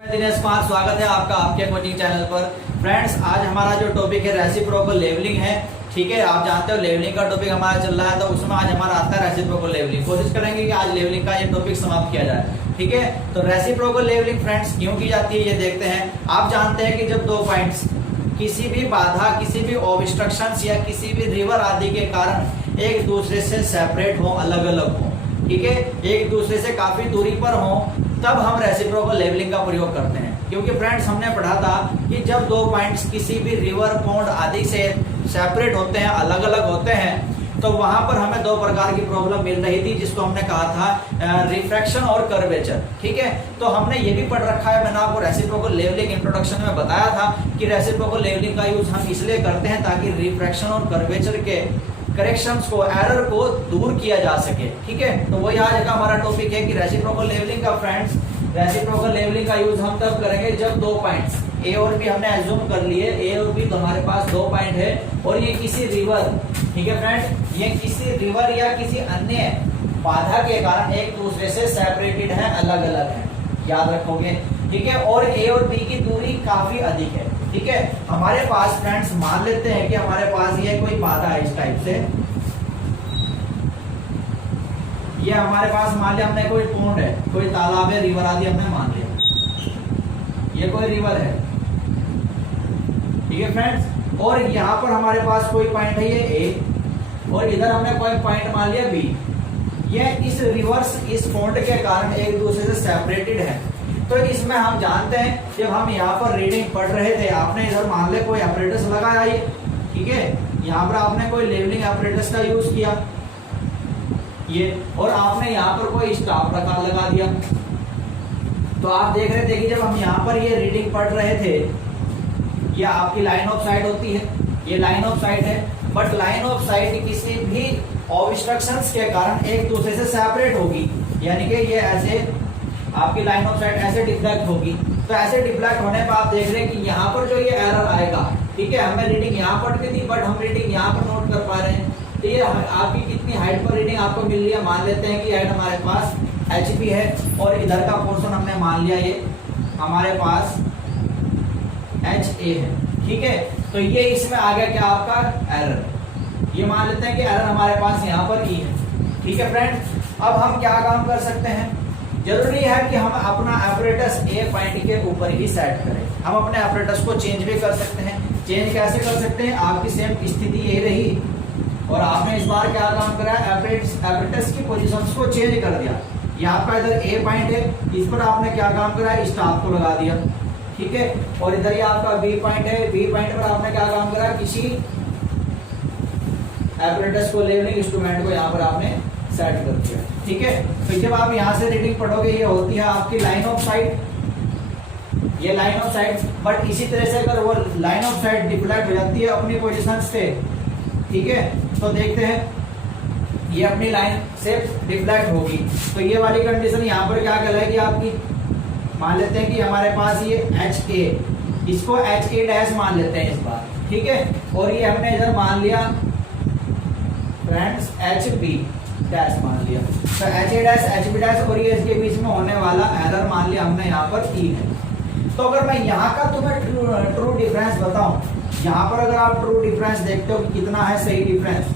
मैं दिनेश कुमार, स्वागत है आपका आपके कोचिंग चैनल पर। फ्रेंड्स, आज हमारा जो टॉपिक है रेसिप्रोकल लेवलिंग है। ठीक है, आप जानते हो लेवलिंग का टॉपिक हमारा चल रहा है, तो उसमें आज हमारा आता है रेसिप्रोकल लेवलिंग। कोशिश करेंगे कि आज लेवलिंग का ये टॉपिक समाप्त किया जाए। ठीक है, तो रेसिप्रोकल लेवलिंग फ्रेंड्स क्यों की जाती है ये देखते हैं। आप जानते हैं कि जब दो पॉइंट्स किसी भी बाधा, किसी भी ऑब्स्ट्रक्शंस या किसी भी रिवर आदि के कारण एक दूसरे से सेपरेट हो, अलग अलग हो, ठीक है, एक दूसरे से काफी दूरी पर हो, तब हम रेसिप्रोकल लेवलिंग का प्रयोग करते हैं। क्योंकि फ्रेंड्स हमने पढ़ा था कि जब दो पॉइंट्स किसी भी रिवर, पॉन्ड आदि से सेपरेट होते हैं, अलग अलग होते हैं, तो वहां पर हमें दो प्रकार की प्रॉब्लम मिल रही थी, जिसको हमने कहा था रिफ्रैक्शन और कर्वेचर। ठीक है, तो हमने ये भी पढ़ रखा है, मैंने आपको रेसिप्रोकल लेवलिंग इंट्रोडक्शन में बताया था कि रेसिप्रोकल लेवलिंग का यूज हम इसलिए करते हैं ताकि रिफ्रैक्शन और कर्वेचर के करेक्शंस को, एरर को दूर किया जा सके। ठीक है, तो वही आज का हमारा टॉपिक है कि रेसिप्रोकल लेवलिंग का फ्रेंड्स, रेसिप्रोकल लेवलिंग का यूज हम तब करेंगे जब दो पॉइंट्स ए और बी हमने एज्यूम कर लिए, ए और बी तो हमारे पास दो पॉइंट है और ये किसी रिवर, ठीक है फ्रेंड्स, ये किसी रिवर या किसी अन्य बाधा के कारण एक दूसरे से सेपरेटेड है, अलग अलग है, याद रखोगे। ठीक है, और ए और बी की दूरी काफी अधिक है। ठीक है, हमारे पास फ्रेंड्स मान लेते हैं कि हमारे पास ये कोई बाधा है इस टाइप से, ये हमारे पास मान लिया हमने कोई पॉन्ड है, कोई तालाब है, रिवर आदि हमने मान लिया, ये कोई रिवर है। ठीक है फ्रेंड्स, और यहाँ पर हमारे पास कोई पॉइंट है, ये ए, और इधर हमने कोई पॉइंट मान लिया बी। ये इस रिवर्स, इस पॉन्ड के कारण एक दूसरे से सेपरेटेड है। तो इसमें हम जानते हैं जब हम यहाँ पर रीडिंग पढ़ रहे थे, आपने इधर मान ले कोई ऑपरेटर्स लगाया ये, ठीक है, यहाँ पर आपने कोई लेवलिंग ऑपरेटर्स का यूज किया ये, और आपने यहाँ पर कोई स्टॉप लगा दिया। तो आप देख रहे थे कि जब हम यहाँ पर ये रीडिंग पढ़ रहे थे, ये आपकी लाइन ऑफ साइट होती है, ये लाइन ऑफ साइट है, बट लाइन ऑफ साइट किसी भी ऑब्स्ट्रक्शंस के कारण एक दूसरे से सेपरेट होगी, यानी कि ये ऐसे आपकी लाइन ऑफ साइट ऐसे डिफ्लेक्ट होगी। तो ऐसे डिफ्लेक्ट होने पर आप देख रहे हैं कि यहाँ पर जो ये एरर आएगा, ठीक है, हमें रीडिंग यहाँ पढ़ती थी बट हम रीडिंग यहाँ पर नोट कर पा रहे हैं। तो ये आपकी कितनी हाइट पर रीडिंग आपको मिल रही है, मान लेते हैं कि हाइट हमारे पास HP है और इधर का पोर्शन हमने मान लिया ये हमारे पास HA है। ठीक है, तो ये इसमें आ गया क्या आपका एरर, ये मान लेते हैं कि एरर हमारे पास यहाँ पर E है। ठीक है फ्रेंड्स, अब हम क्या काम कर सकते हैं, जरूरी है कि हम अपना ऑपरेटर्स ए पॉइंट के ऊपर ही सेट करें। हम अपने ऑपरेटर्स को चेंज भी कर सकते हैं। चेंज कैसे कर सकते हैं, आपकी सेम स्थिति यही रही और आपने इस बार क्या काम करा, ऑपरेटर्स की पोजीशंस को चेंज कर दिया। ये आपका इधर ए पॉइंट है, इस पर आपने क्या काम करा, स्टॉप को लगा दिया। ठीक है, और इधर ये आपका बी पॉइंट है, बी पॉइंट पर आपने क्या काम करा, किसी ऑपरेटर्स को, लेवलिंग इंस्ट्रूमेंट को यहाँ पर आपने सेट कर दिया। ठीक है, तो जब आप यहाँ से रीडिंग पढ़ोगे, ये होती है आपकी लाइन ऑफ साइट, ये लाइन ऑफ साइट, बट इसी तरह से अगर वो लाइन ऑफ साइट डिफ्लेक्ट हो जाती है अपनी पोजीशन से, ठीक है, तो देखते हैं ये अपनी लाइन से डिफ्लेक्ट होगी, तो ये वाली कंडीशन यहाँ पर क्या कहलाएगी आपकी, मान लेते हैं कि हमारे पास ये HA, इसको HA डैश मान लेते हैं इस बार। ठीक है, और ये हमने इधर मान लिया फ्रेंड्स HB डैश मान लिया, तो HA डैश HB डैश और ये इसके बीच में होने वाला एरर मान लिया हमने यहाँ पर E है। तो अगर मैं यहाँ का तुम्हें ट्रू डिफरेंस बताऊं, यहाँ पर अगर आप ट्रू डिफरेंस देखते हो कि कितना है सही डिफरेंस,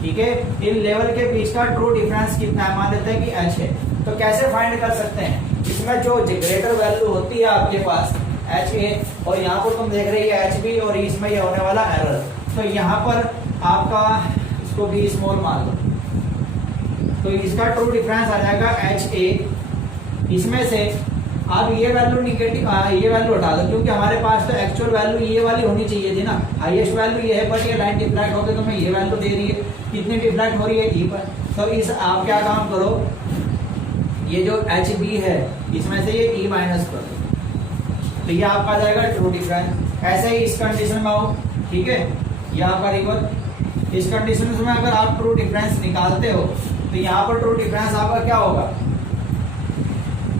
ठीक है, इन लेवल के बीच का ट्रू डिफरेंस कितना है, मान लेते हैं कि H है। तो कैसे फाइंड कर सकते हैं, इसमें जो ग्रेटर वैल्यू होती है आपके पास HA, और यहाँ पर तुम देख रहे हैं HB और इसमें ये होने वाला एरर, तो यहाँ पर आपका इसको भी स्मॉल मान लो, तो इसका ट्रू डिफरेंस आ जाएगा HA। इसमें से अब ये वैल्यू निगेटिव, ये वैल्यू हटा दो, क्योंकि हमारे पास तो एक्चुअल वैल्यू ये वाली होनी चाहिए थी ना, हाईएस्ट वैल्यू ये है, बट ये लाइन डिफ्लेक्ट हो गई तो मैं ये वैल्यू दे रही है, कितनी डिफ्लेक्ट हो रही है E पर। तो इस आप क्या काम करो, ये जो HB है इसमें से ये E माइनस कर दो, तो ये आपका आ जाएगा ट्रू डिफरेंस। ऐसे ही इस कंडीशन में आओ, ठीक है, ये आपका रिवर, इस कंडीशन में अगर आप ट्रू डिफरेंस निकालते हो तो यहाँ पर ट्रू डिफरेंस आपका क्या होगा,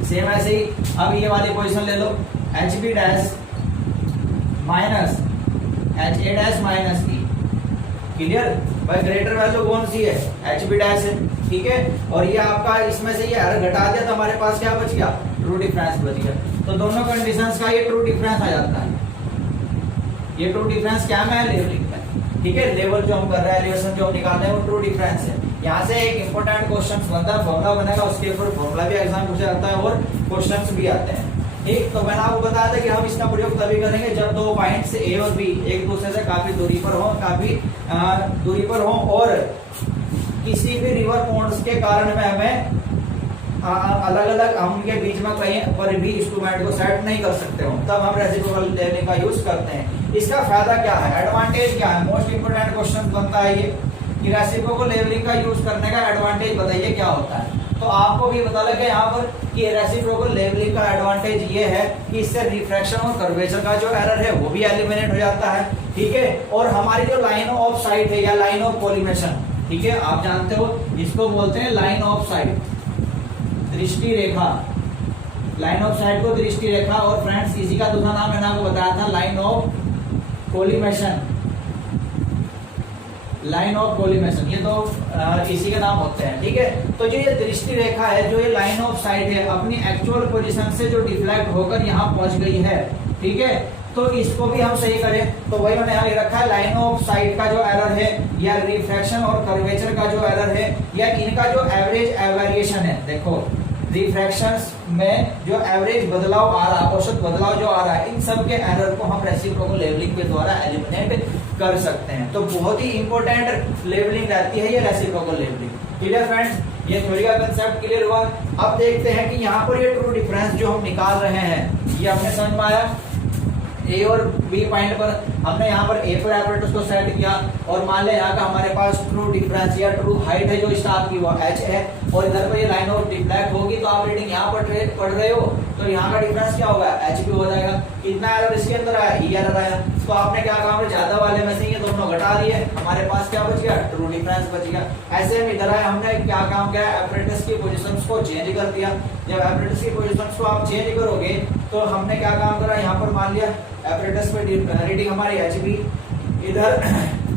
सेम ऐसे ही। अब ये वाली पोजीशन ले लो, HB dash minus HA dash minus E, clear भाई, ग्रेटर वैल्यू कौन सी है, HB डैश है। ठीक है, और ये आपका इसमें से ये एरर घटा दिया तो हमारे पास क्या बच गया, ट्रू डिफरेंस बच गया। तो दोनों कंडीशंस का ये ट्रू डिफरेंस आ जाता है। ये ट्रू डिफरेंस क्या में है? लेवलिंग में। ठीक है, लेवल जो हम कर रहे हैं, एलिवेशन जो हम निकाल रहे हैं, वो ट्रू डिफरेंस है। यहाँ से एक इंपॉर्टेंट क्वेश्चन बनता है, फॉर्मूला बनेगा, उसके ऊपर फॉर्मूला भी एग्जाम पूछा जाता है और क्वेश्चंस भी आते हैं। ठीक, तो मैंने आपको बताया था कि हम इसका प्रयोग तभी करेंगे जब दो पॉइंट्स ए और बी एक दूसरे से काफी दूरी पर हो, और किसी भी रिवर पॉइंट्स के कारण में हमें अलग अलग हम उनके बीच में कहीं पर भी इंस्ट्रूमेंट को सेट नहीं कर सकते हो, तब हम रेसिप्रोकल लेवलिंग का यूज करते हैं। इसका फायदा क्या है, एडवांटेज क्या है? मोस्ट इंपोर्टेंट क्वेश्चन बनता है ये कि रेसिप्रोकल लेवलिंग का यूज करने का एडवांटेज बताइए क्या होता है। तो आपको भी पता लगे यहाँ पर कि रेसिप्रोकल लेवलिंग का एडवांटेज ये है कि इससे रिफ्रैक्शन और कर्वेचर का जो एरर है वो भी एलिमिनेट हो जाता है। ठीक है, और हमारी जो लाइन ऑफ साइट है या लाइन ऑफ कॉलिमेशन, ठीक है, आप जानते हो इसको बोलते हैं लाइन ऑफ साइट, दृष्टि रेखा। लाइन ऑफ साइट को दृष्टि रेखा, और फ्रेंड्स इसी का दूसरा नाम मैंने आपको बताया था line of collimation. Line of collimation, ये तो इसी के नाम होते हैं। ठीक है, तो जो ये दृष्टि रेखा है, जो ये लाइन ऑफ साइट है, अपनी एक्चुअल पोजीशन से जो डिफ्लेक्ट होकर यहाँ पहुंच गई है, ठीक है, तो इसको भी हम सही करें तो वही मैंने यहाँ लिख रखा है, लाइन ऑफ साइट का जो एरर है या रिफ्रैक्शन और कर्वेचर का जो एरर है या इनका जो एवरेज वेरिएशन है, देखो रिफ्रैक्शंस में जो एवरेज बदलाव आ रहा है, औसत बदलाव जो आ रहा है, इन सब के एरर को हम रेसिप्रोकल लेवलिंग के द्वारा एलिमिनेट कर सकते हैं। तो बहुत ही इंपॉर्टेंट लेवलिंग रहती है ये रेसिप्रोकल लेवलिंग। क्लियर फ्रेंड्स, ये थ्योरी का कंसेप्ट क्लियर हुआ। अब देखते हैं कि यहाँ पर ये ट्रू डिफरेंस जो हम निकाल रहे हैं, ये आपने समझ पाया? ए और बी पॉइंट पर हमने यहाँ पर ए पर एपरेटस को सेट किया, और मान लें यहाँ का हमारे पास ट्रू डिफरेंस या ट्रू हाइट है जो स्टार की वो h है, और इधर पर ये लाइन ऑफ डिफ्लेक्ट होगी, तो आप रीडिंग यहाँ पर पढ़ रहे हो तो यहाँ का डिफरेंस क्या होगा? h भी हो जाएगा। कितना एरर इसके अंदर आया? ई एरर आया। तो आपने क्या कहा, ज्यादा वाले में से ये दोनों घटा दिए, हमारे पास क्या बच गया? ट्रू डिफरेंस बच गया। ऐसे में इधर आए, हमने क्या काम किया? एपरेटस की पोजीशंस को चेंज कर दिया। जब एपरेटस की पोजीशंस को आप चेंज करोगे तो हमने क्या काम करा, यहाँ पर मान लिया एपरेटस पे रीडिंग हमारी एच बी, इधर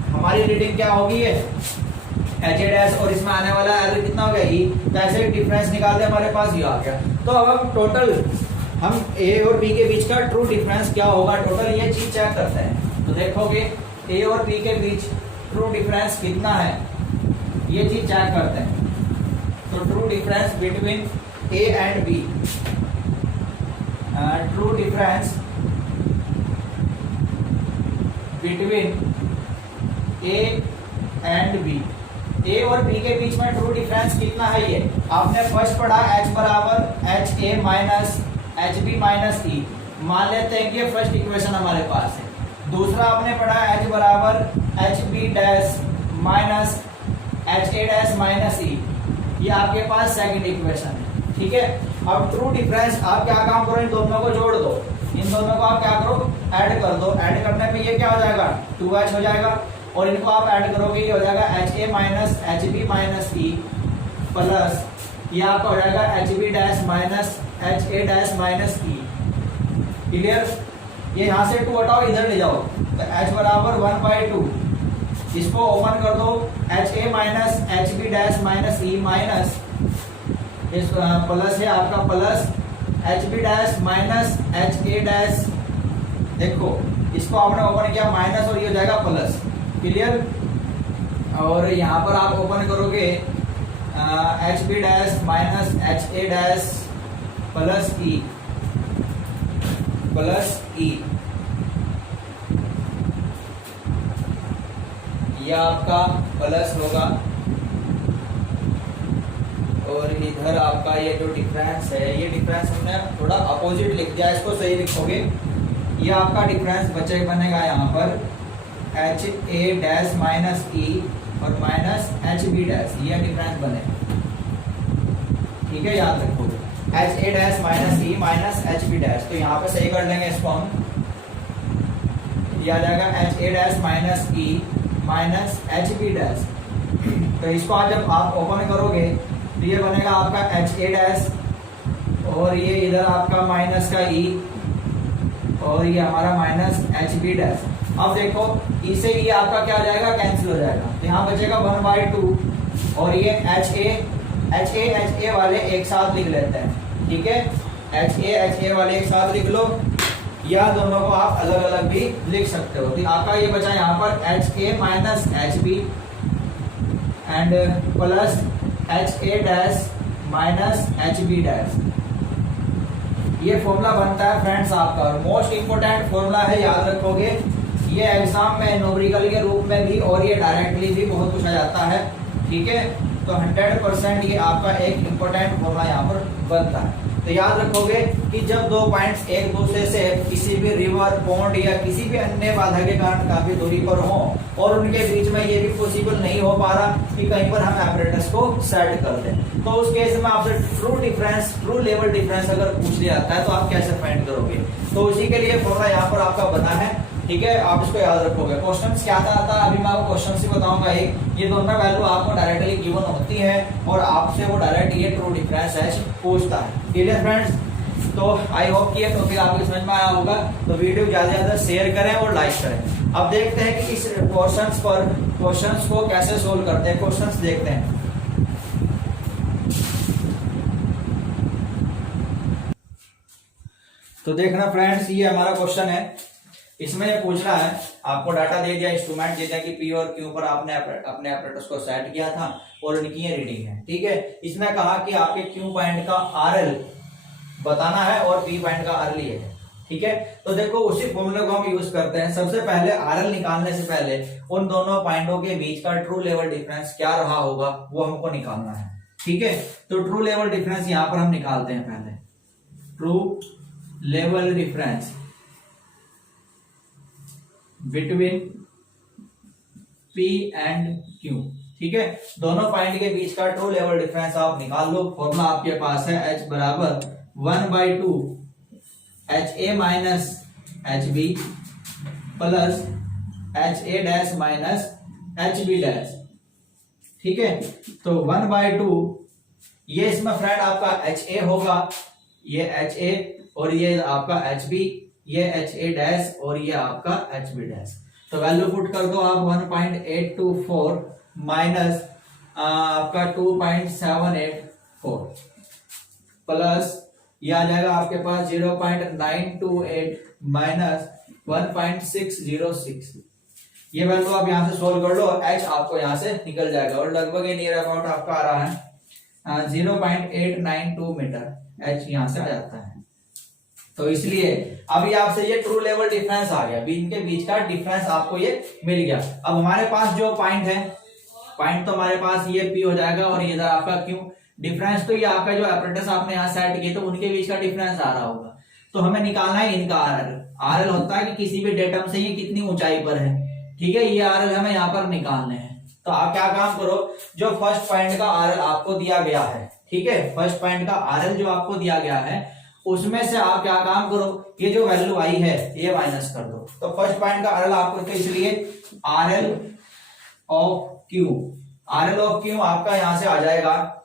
हमारी रीडिंग क्या होगी? एच ए डैश, और इसमें आने वाला एरर कितना हो गया? ई। तो ऐसे डिफरेंस निकाल दे, हमारे पास ये आ गया। तो अब हम टोटल हम ए और बी के बीच का ट्रू डिफरेंस क्या होगा, टोटल ये चीज चेक करते हैं। तो देखोगे ए और बी के बीच ट्रू डिफरेंस कितना है, ये चीज चेक करते हैं। तो true difference between A and B, true difference between A and B, A और बी के बीच में ट्रू डिफरेंस कितना है? ये आपने फर्स्ट पढ़ा h बराबर H A minus H B minus E, मान लेते हैं कि ये फर्स्ट इक्वेशन हमारे पास है। दूसरा आपने पढ़ा h बराबर H B dash minus H A dash minus E, ये आपके पास सेकंड इक्वेशन है। ठीक है, अब ट्रू डिफरेंस आप क्या काम करो, इन दोनों को जोड़ दो, इन दोनों को आप क्या करो? ऐड कर दो। ऐड करने पे ये क्या हो जाएगा? 2h हो जाएगा, और इनको आप ऐड करोगे ये हो जाएगा H A minus H B minus E plus ये आपका हो जाएगा H B dash minus H A dash minus E. Clear? ये यहाँ से 2 हटाओ, इधर ले जाओ, तो h बराबर 1/2, इसको ओपन कर दो, H A minus H B dash minus E minus इस प्लस है आपका plus H B dash minus H A dash, देखो इसको आपने ओपन किया माइनस, और ये हो जाएगा प्लस। क्लियर? और यहाँ पर आप ओपन करोगे H B dash minus H A dash plus E ये आपका प्लस होगा, और इधर आपका ये जो डिफरेंस है, ये डिफरेंस हमने थोड़ा अपोजिट लिख दिया, इसको सही लिखोगे, ये आपका डिफरेंस बनेगा यहाँ पर H A dash minus E और माइनस एच बी डैश, ये डिफरेंस बने। ठीक है, याद रखोगे H A dash minus E minus H B dash. तो यहाँ पे सही कर लेंगे इसको हम, यह आ जाएगा H A dash minus E minus H B dash. तो इसको आज जब आप ओपन करोगे तो ये बनेगा आपका एच ए डैश, और ये इधर आपका माइनस का ई, और ये हमारा माइनस एच बी डैश। अब देखो इसे ये आपका क्या हो जाएगा? कैंसिल हो जाएगा, तो यहाँ बचेगा 1/2, और ये एच ए वाले एक साथ लिख लेते हैं। ठीक है, एच ए वाले एक साथ लिख लो, या दोनों को आप अलग अलग भी लिख सकते हो। तो आपका ये बचा यहाँ पर H A minus H B and plus H A dash minus H B dash. ये फॉर्मूला बनता है फ्रेंड्स आपका, मोस्ट इंपोर्टेंट फॉर्मूला है, याद रखोगे। ये एग्जाम में न्यूमेरिकल के रूप में भी और ये डायरेक्टली भी बहुत पूछा जाता है, ठीक है। तो 100% ये आपका एक इंपोर्टेंट फॉर्मूला यहाँ पर बनता है। तो याद रखोगे कि जब दो पॉइंट्स एक दूसरे से किसी भी रिवर, पॉन्ड या किसी भी अन्य बाधा के कारण काफी दूरी पर हो और उनके बीच में ये भी पॉसिबल नहीं हो पा रहा कि कहीं पर हम एपरेटस को सेट कर दें, तो उस केस में आपसे ट्रू लेवल डिफरेंस अगर पूछ लिया जाता है तो आप कैसे फाइंड करोगे। तो उसी के लिए फॉर्मूला यहाँ पर आपका बना है, ठीक है। आप इसको याद रखोगे। क्वेश्चन क्या आता है अभी मैं आपको क्वेश्चन से बताऊंगा। एक ये दोनों वैल्यू आपको डायरेक्टली गिवन होती है और आपसे वो डायरेक्ट ये ट्रू डिफरेंस है पूछता है। Clear friends? तो आई होप कि ये टॉपिक आपको समझ में आया होगा। तो वीडियो ज्यादा से ज्यादा शेयर करें और लाइक करें। अब देखते हैं कि इस क्वेश्चंस को कैसे सोल्व करते हैं। क्वेश्चंस देखते हैं। तो देखना फ्रेंड्स, ये हमारा क्वेश्चन है। इसमें ये पूछ रहा है, आपको डाटा दे दिया, इंस्ट्रूमेंट दे दिया कि पी और क्यू पर आपने अपने ऑपरेटर्स को सेट किया था और उनकी ये रीडिंग है, ठीक है। इसमें कहा कि आपके क्यू पॉइंट का आरएल बताना है और पी पॉइंट का आरएल ये है, ठीक है। तो देखो उसी फॉर्मूले को हम यूज करते हैं। सबसे पहले आरएल निकालने से पहले उन दोनों पॉइंटों के बीच का ट्रू लेवल डिफरेंस क्या रहा होगा वो हमको निकालना है, ठीक है। तो ट्रू लेवल डिफरेंस यहां पर हम निकालते हैं। पहले true level difference between P and Q, ठीक है। दोनों पॉइंट के बीच का ट्रू लेवल डिफरेंस आप निकाल लो। फॉर्मूला आपके पास है H बराबर 1/2 H A minus H B plus H A dash minus H B dash, ठीक है। तो 1/2 ये इसमें फ्रेंड आपका एच ए होगा, ये एच ए और ये आपका एच बी, ये एच ए डैश और ये आपका एच बी डैश। तो वैल्यू पुट कर दो आप 1.824 माइनस आपका 2.784 प्लस ये आ जाएगा आपके पास 0.928 माइनस 1.606। ये वैल्यू आप यहां से सोल्व कर लो, h आपको यहां से निकल जाएगा और लगभग नियर अबाउट आपका आ रहा है 0.892 मीटर। h यहां से आ जाता है। तो इसलिए अभी आपसे ये ट्रू लेवल डिफरेंस आ गया, इनके बीच का डिफरेंस आपको ये मिल गया। अब हमारे पास जो पॉइंट है, पॉइंट तो हमारे पास ये P हो जाएगा और ये आपका Q। डिफरेंस तो ये आपका जो एपरेटस आपने यहाँ सेट किए तो उनके बीच का डिफरेंस आ रहा होगा। तो हमें निकालना है इनका आरएल। आरएल होता है कि किसी भी डेटम से ये कितनी ऊंचाई पर है, ठीक है। ये आरएल हमें यहाँ पर निकालने हैं। तो आप क्या काम करो, जो फर्स्ट पॉइंट का आरएल आपको दिया गया है, ठीक है, फर्स्ट पॉइंट का आरएल जो आपको दिया गया है उसमें से आप क्या काम करो, ये जो वैल्यू आई है ये माइनस कर दो। तो फर्स्ट पॉइंट का आरएल आपको, तो इसलिए RL of Q, RL of Q आपका यहां से आ जाएगा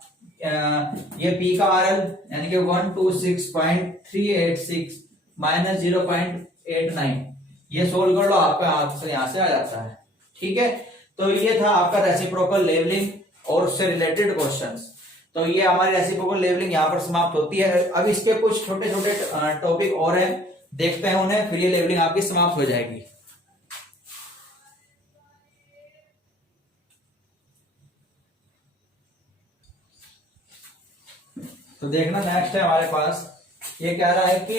ये पी का आरएल यानी कि 126.386 माइनस 0.89। ये सोल्व कर लो, आपका आंसर यहां से आ जाता है, ठीक है। तो ये था आपका रेसिप्रोकल लेवलिंग और उससे रिलेटेड क्वेश्चंस। तो ये हमारी रेसिप्रोकल लेवलिंग यहाँ पर समाप्त होती है। अब इसके कुछ छोटे छोटे टॉपिक और हैं, देखते हैं उन्हें, फिर ये लेवलिंग आपकी समाप्त हो जाएगी। तो देखना नेक्स्ट है हमारे पास, ये कह रहा है कि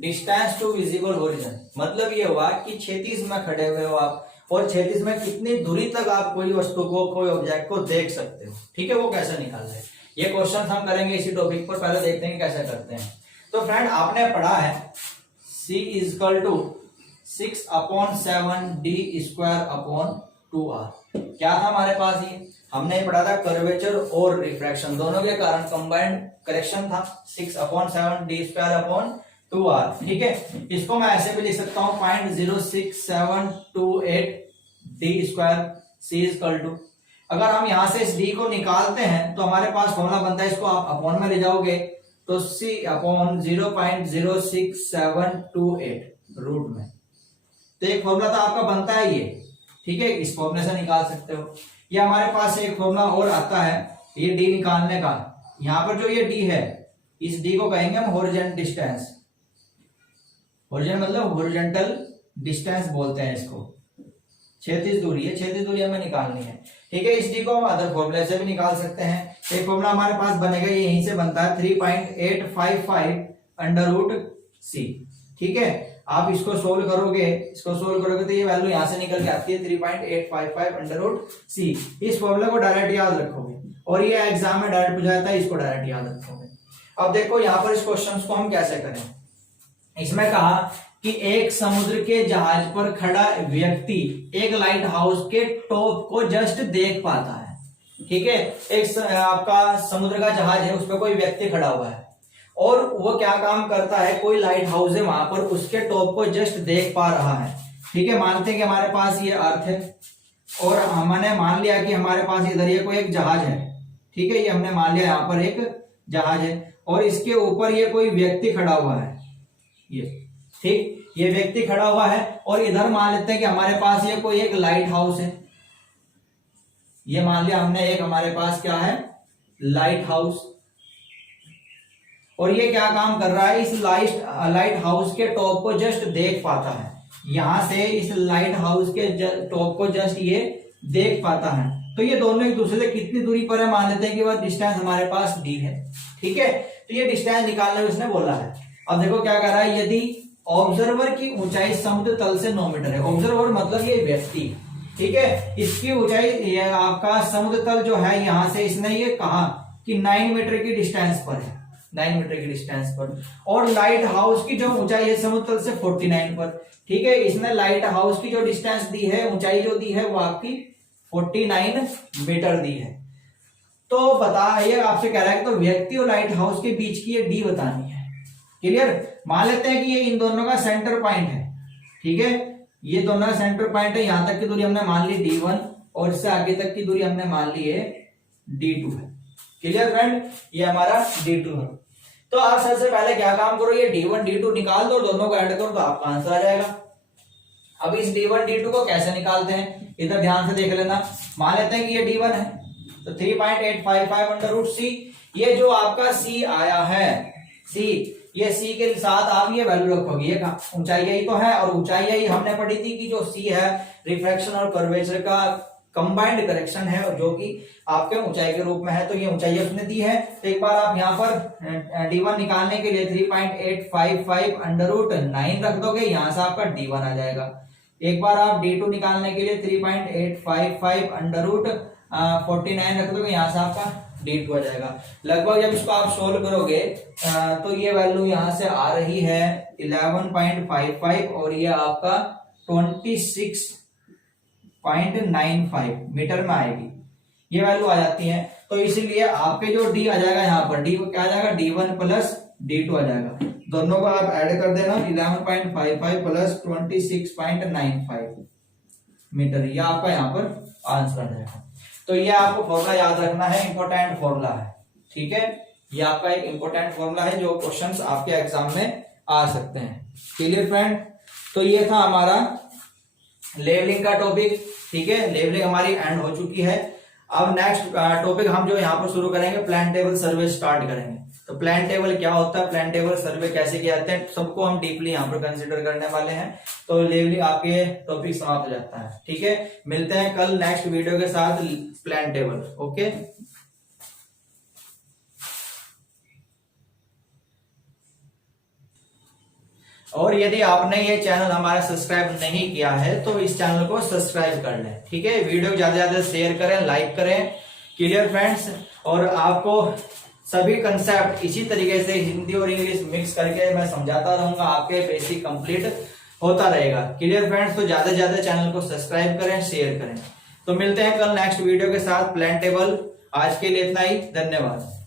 डिस्टेंस टू विजिबल होरिजन, मतलब ये हुआ कि क्षैतिज में खड़े हुए हो आप और क्षैतिज में कितनी दूरी तक आप कोई वस्तु को, कोई ऑब्जेक्ट को देख सकते हो, ठीक है। वो कैसे निकालना है, ये क्वेश्चन हम करेंगे इसी टॉपिक पर। पहले देखते हैं कैसे करते हैं। तो फ्रेंड आपने पढ़ा है C = 6/7 d²/2r। क्या था हमारे पास, ये हमने पढ़ा था कर्वेचर और रिफ्रैक्शन दोनों के कारण कंबाइंड करेक्शन था 6/7 d²/2r, ठीक है। इसको मैं ऐसे भी लिख सकता हूं 0.06728 d²। C = अगर हम यहां से इस d को निकालते हैं तो हमारे पास फॉर्मूला बनता है, इसको आप अपॉन में ले जाओगे तो C/0.06728 रूट में। तो एक फॉर्मूला तो आपका बनता है ये, ठीक है, इस फॉर्मूले से निकाल सकते हो। ये हमारे पास एक फॉर्मूला और आता है ये d निकालने का। यहाँ पर जो ये d है इस डी को कहेंगे हम हॉरिजॉन्टल डिस्टेंस, हॉरिजॉन्टल मतलब हॉरिजॉन्टल डिस्टेंस बोलते हैं इसको, क्षैतिज दूरी है, क्षैतिज दूरी हमें निकालनी है। ठीक है, इस डी को हम अदर फॉर्मूले से भी निकाल सकते हैं। एक फॉर्मूला हमारे पास बनेगा, ये यहीं से बनता है 3.855 अंडर रूट सी। ठीक है, आप इसको सोल्व करोगे, इसको सोल्व करोगे तो ये वैल्यू यहां से निकल के आती है 3.855 अंडर रूट सी। इस फॉर्मूला को डायरेक्ट याद रखोगे और ये एग्जाम में डायरेक्ट पूछा जाता है, इसको डायरेक्ट याद रखोगे। अब देखो यहाँ पर इस क्वेश्चन को हम कैसे करें। इसमें कहा कि एक समुद्र के जहाज पर खड़ा व्यक्ति एक लाइट हाउस के टॉप को जस्ट देख पाता है। ठीक है, एक आपका समुद्र का जहाज है, उस पर कोई व्यक्ति खड़ा हुआ है और वो क्या काम करता है, कोई लाइट हाउस है वहां पर, उसके टॉप को जस्ट देख पा रहा है। ठीक है, मानते हैं कि हमारे पास ये अर्थ है और हमने मान लिया कि हमारे पास इधर ये कोई एक जहाज है। ठीक है, ये हमने मान लिया यहाँ पर एक जहाज है और इसके ऊपर ये कोई व्यक्ति खड़ा हुआ है, ये ठीक, ये व्यक्ति खड़ा हुआ है और इधर मान लेते हैं कि हमारे पास ये कोई एक लाइट हाउस है। ये मान लिया हमने एक, हमारे पास क्या है, लाइट हाउस, और ये क्या काम कर रहा है, इस लाइट हाउस के टॉप को जस्ट देख पाता है। यहां से इस लाइट हाउस के टॉप को जस्ट ये देख पाता है। तो ये दोनों एक दूसरे से कितनी दूरी पर है, मान लेते हैं कि वह डिस्टेंस हमारे पास डी है। ठीक है, तो ये डिस्टेंस निकालने में उसने बोला है। अब देखो क्या कर रहा है, यदि ऑब्जर्वर की ऊंचाई समुद्र तल से 9 मीटर है, ऑब्जर्वर मतलब ये व्यक्ति, ठीक है, इसकी ऊंचाई आपका समुद्र तल जो है यहां से इसने ये कहा कि 9 मीटर की डिस्टेंस पर है, 9 मीटर की डिस्टेंस पर, और लाइट हाउस की जो ऊंचाई है समुद्र तल से 49 पर। ठीक है, इसने लाइट हाउस की जो डिस्टेंस दी है, ऊंचाई जो दी है वो आपकी 49 मीटर दी है। तो बताइए, आपसे कह रहा है कि तो व्यक्ति और लाइट हाउस के बीच की ये डी बतानी है। क्लियर, मान लेते हैं कि ये इन दोनों का सेंटर पॉइंट है। ठीक है, ये दोनों का सेंटर पॉइंट है, यहां तक की दूरी हमने मान ली D1 और इससे आगे तक की दूरी हमने मान ली है D2 है। क्लियर फ्रेंड, ये हमारा D2 है। तो आप सबसे पहले क्या काम करो, ये D1 D2 निकाल दो, दोनों को ऐड करो तो आपका आंसर आ जाएगा। अब इस D1 D2 को कैसे निकालते हैं, इधर ध्यान से देख लेना। मान लेते हैं कि ये D1 है, तो 3.855 अंडर रूट सी। ये जो आपका C आया है, C, ये C के साथ आप ये वैल्यू रखोगे, ये ऊंचाई यही तो है, और ऊंचाई यही हमने पढ़ी थी कि जो C है रिफ्रैक्शन और कर्वेचर का कंबाइंड करेक्शन है, और जो कि आपके ऊंचाई के रूप में है, तो ये ऊंचाई उसने दी है। तो एक बार आप यहाँ पर D1 निकालने के लिए 3.855 अंडर रूट 9 रख दोगे, यहां से आपका D1 आ जाएगा। एक बार आप D2 निकालने के लिए 3.855 अंडर रूट 49 रख दोगे, यहां से आपका D2 आ जाएगा। लगभग जब इसको आप सोल्व करोगे तो ये वैल्यू यहां से आ रही है 11.55 और ये आपका 26.95 मीटर में आएगी, ये वैल्यू आ जाती है। तो इसीलिए आपके जो D आ जाएगा, यहाँ पर D क्या आ जाएगा, D1 प्लस D2 आ जाएगा। दोनों को आप ऐड कर देना, 11.55 प्लस 26.95 मीटर, ये आपका यहाँ पर आंसर आ जाएगा। तो ये आपको फॉर्मूला याद रखना है, इंपॉर्टेंट फॉर्मूला है। ठीक है, ये आपका एक इंपॉर्टेंट फॉर्मूला है जो क्वेश्चंस आपके एग्जाम में आ सकते हैं। क्लियर फ्रेंड, तो ये था हमारा लेवलिंग का टॉपिक। ठीक है, लेवलिंग हमारी एंड हो चुकी है। अब नेक्स्ट टॉपिक हम जो यहाँ पर शुरू करेंगे, प्लान टेबल सर्वे स्टार्ट करेंगे। तो प्लान टेबल क्या होता है, प्लान टेबल सर्वे कैसे किया जाता है, सबको हम डीपली यहाँ पर कंसिडर करने वाले हैं। तो लेवलिंग आपके टॉपिक समाप्त हो जाता है। ठीक है, मिलते हैं कल नेक्स्ट वीडियो के साथ प्लान टेबल। ओके, और यदि आपने ये चैनल हमारा सब्सक्राइब नहीं किया है तो इस चैनल को सब्सक्राइब कर लें। ठीक है, वीडियो ज्यादा से ज्यादा शेयर करें, लाइक करें। क्लियर फ्रेंड्स, और आपको सभी कंसेप्ट इसी तरीके से हिंदी और इंग्लिश मिक्स करके मैं समझाता रहूंगा, आपके बेसिक कंप्लीट होता रहेगा। क्लियर फ्रेंड्स, तो ज्यादा से ज्यादा चैनल को सब्सक्राइब करें, शेयर करें। तो मिलते हैं कल नेक्स्ट वीडियो के साथ प्लान टेबल। आज के लिए इतना ही, धन्यवाद।